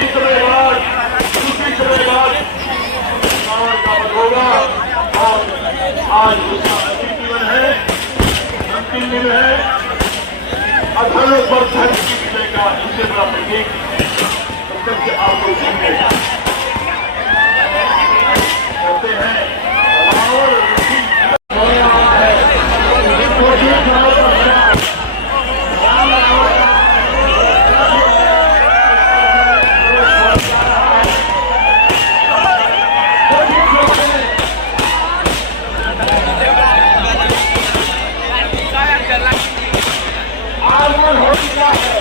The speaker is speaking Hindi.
दूसरी समय बाद का होगा और आज उसका अंतिम दिन है, अंतिम दिन है। अधर्म पर धर्म की विजय का इससे बड़ा प्रतीक सबसे आपको करते हैं और होने वाला है। आगमन हो चुका है।